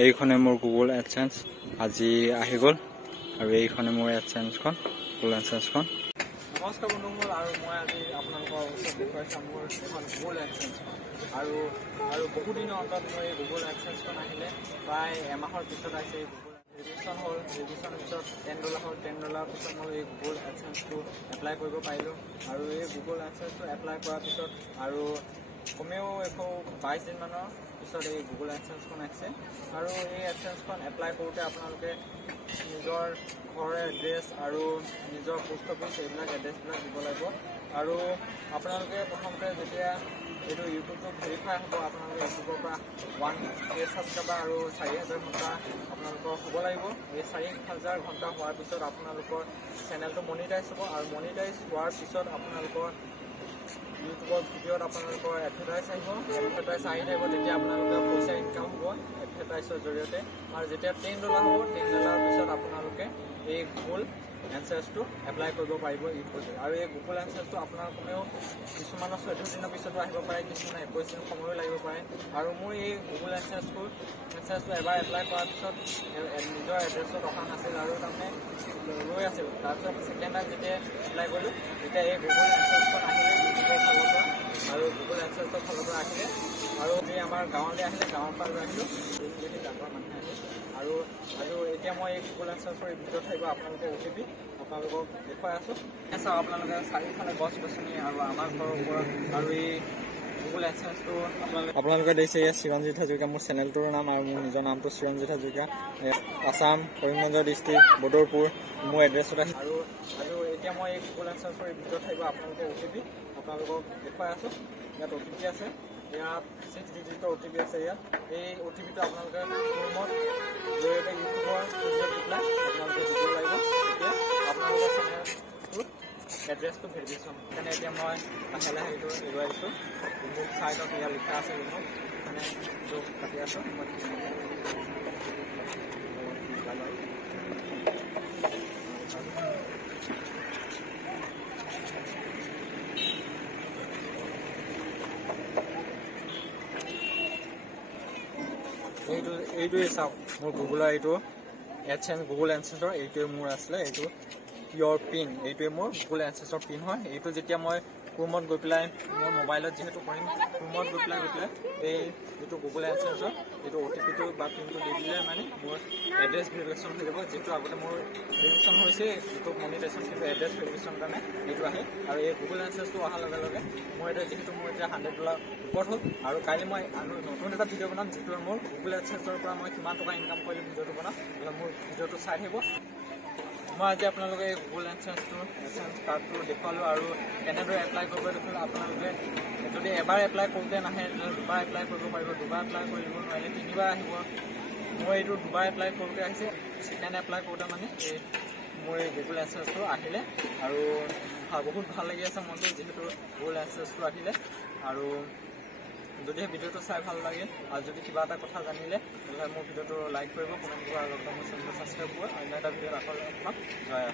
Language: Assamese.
এইখনে মোৰ গুগল এডচেন্স আজি আহি গ'ল আৰু এইখনে মোৰ এডচেন্সখন গুগল এডচেন্সখন। নমস্কাৰ বন্ধুসকল, আৰু মই আজি আপোনালোকৰ ওচৰত দেখুৱাইছোঁ মোৰ এখন গুগল এডচেন্সখন। আৰু বহুত দিনৰ অন্তত মই এই গুগল এডচেন্সখন আহিলে প্ৰায় এমাহৰ পিছত আহিছে। এই গুগল ৰেজিষ্ট্ৰেশ্যন হ'ল, ৰেজিষ্ট্ৰেশ্যনৰ পিছত $10 হ'ল, $10 পিছত মই এই গুগল এডচেন্সটো এপ্লাই কৰিব পাৰিলোঁ। আৰু এই গুগল এডচেন্সটো এপ্লাই কৰাৰ পিছত আৰু কমেও 22 দিনমানৰ পিছত এই গুগল এডচেন্সখন আহিছে। আৰু এই এডচেন্সখন এপ্লাই কৰোঁতে আপোনালোকে নিজৰ ঘৰৰ এড্ৰেছ আৰু নিজৰ পোষ্ট অফিচ এইবিলাক এড্ৰেছবিলাক দিব লাগিব। আৰু আপোনালোকে প্ৰথমতে যেতিয়া এইটো ইউটিউবটো ভেৰিফাই হ'ব, আপোনালোকে ইউটিউবৰ পৰা 1K ছাবস্ক্ৰাইবাৰ আৰু 4000 ঘণ্টা আপোনালোকৰ হ'ব লাগিব। এই 4000 ঘণ্টা হোৱাৰ পিছত আপোনালোকৰ চেনেলটো মনিটাইজ হ'ব, আৰু মনিটাইজ হোৱাৰ পিছত আপোনালোকৰ ইউটিউবৰ ভিডিঅ'ত আপোনালোকৰ এডভাৰটাইজ আহিব। এডভাৰটাইজ আহি থাকিব, তেতিয়া আপোনালোকৰ পইচা ইনকাম হ'ব এডভাৰটাইজৰ জৰিয়তে। আৰু যেতিয়া $10 হ'ব, $10 পিছত আপোনালোকে এই গুগল এডচেন্সটো এপ্লাই কৰিব পাৰিব ইউটিউবত। আৰু এই গুগল এডচেন্সটো আপোনাৰ কমেও কিছুমানৰ 14 দিনৰ পিছতো আহিব পাৰে, কিছুমানৰ 21 দিন সময়ো লাগিব পাৰে। আৰু মোৰ এই গুগল এডচেন্সটো এবাৰ এপ্লাই কৰাৰ পিছত নিজৰ এড্ৰেছত অহা নাছিল, আৰু তাৰমানে ৰৈ আছিল। তাৰপিছত ছেকেণ্ড টাইম যেতিয়া এপ্লাই কৰিলোঁ, তেতিয়া এই গুগল এডচেন্সখন আহিলে ইউটিউবৰ ফালৰ পৰা, আৰু গুগল এডচেন্সৰ ফালৰ পৰা আহিলে। আৰু যি আমাৰ গাঁৱলৈ আহিলে, গাঁৱৰ পৰা আহিলোঁ, ডাঙৰ মানুহে আহিল। আৰু এতিয়া মই এই গুগল এডচেন্সৰ ভিডিঅ'ত থাকিব আপোনালোকৰ OTP আপোনালোকক দেখুৱাই আছোঁ। চাওক, আপোনালোকে চাৰিওফালে গছ গছনি আৰু আমাৰ ঘৰৰ ওপৰত। আৰু এই গুগল এডচেন্সটো আপোনালোকে দেখিছে, এয়া চিৰঞ্জিত হাজৰিকা মোৰ চেনেলটোৰ নাম, আৰু মোৰ নিজৰ নামটো চিৰঞ্জিত হাজৰিকা, আছাম, কৰিমগঞ্জ ডিষ্ট্ৰিক্ট, বদৰপুৰ মোৰ এড্ৰেছত আহি। আৰু এতিয়া মই এই গুগল এডচেন্সৰ ভিডিঅ'ত থাকিব আপোনালোকৰ OTP আপোনালোকক দেখুৱাই আছোঁ। ইয়াত OTP আছে, ইয়াত 6 ডিজিটৰ OTP আছে। ইয়াত এই OTPটো আপোনালোকে ক্ৰোমত জৰিয়তে ইউটিউবৰ ভিডিঅ'ত পেলাই আপোনালোকে দিব লাগিব। তেতিয়া আপোনালোকৰ চেনেলটোত এড্ৰেছটো ভেৰিফিকেশ্যন। সেইকাৰণে এতিয়া মই লাহে লাহে এইটো এৰুৱাই দিছোঁ। মোক চাইডত ইয়াত লিখা আছে ৰিমুভ, মানে এইটো কাটি আছোঁ মই। এইটোৱে চাওক, মোৰ গুগলৰ এইটো এডচেন্স, গুগল এডচেন্সৰ এইটোৱে মোৰ আছিলে, এইটো পিয়ৰ পিন, এইটোৱে মোৰ গুগল এডচেন্সৰ পিন হয়। এইটো যেতিয়া মই ক্ৰোমত গৈ পেলাই, মোৰ মোবাইলত যিহেতু কৰিম, ক্ৰোমত গৈ পেলাই এইটো গুগল এডচেন্সৰ এইটো OTPটো বা পিনটো দি দিলে মানে মোৰ এড্ৰেছ ভেৰিফিকেশ্যন হৈ যাব। যিহেতু আগতে মোৰ ভেৰিফিকেশ্যন হৈছে ইউটিউব মনিটাইজেশ্যন, কিন্তু এড্ৰেছ ভেৰিফিকেশ্যন কাৰণে এইটো আহে। আৰু এই গুগল এডচেন্সটো অহাৰ লগে লগে মোৰ এতিয়া যিহেতু মোৰ এতিয়া $100 ওপৰত হ'ল। আৰু কাইলৈ মই নতুন এটা ভিডিঅ' বনাম, যিটো মোৰ গুগল এডচেন্সৰ পৰা মই কিমান টকা ইনকাম কৰিলোঁ ভিডিঅ'টো বনাম। মোৰ ভিডিঅ'টো চাই থাকিব। মই আজি আপোনালোকে এই গুগল এডচেন্স কাৰ্ডটো দেখুৱালোঁ, আৰু কেনেদৰে এপ্লাই কৰিব দেখুৱালোঁ। আপোনালোকে যদি এবাৰ এপ্লাই কৰোঁতে নাহে, তেতিয়াহ'লে দুবাৰ এপ্লাই কৰিব পাৰিব। দুবাৰ এপ্লাই কৰিব নোৱাৰিলে 3বাৰ আহিব। মই এইটো দুবাৰ এপ্লাই কৰোঁতে আহিছে, ছেকেণ্ড এপ্লাই কৰোঁতে মানে মোৰ এই গুগল এডচেন্সটো আহিলে। আৰু বহুত ভাল লাগি আছে মনটো, যিহেতু গুগল এডচেন্সটো আহিলে। আৰু যদিহে ভিডিঅ'টো চাই ভাল লাগে, আৰু যদি কিবা এটা কথা জানিলে, তেতিয়াহ'লে মোৰ ভিডিঅ'টো লাইক কৰিব, কমেণ্ট কৰিব, আৰু লগতে মোৰ চেনেলটো ছাবস্ক্ৰাইব কৰিব। অন্য এটা ভিডিঅ'ত আকৌ আপোনাক জয়।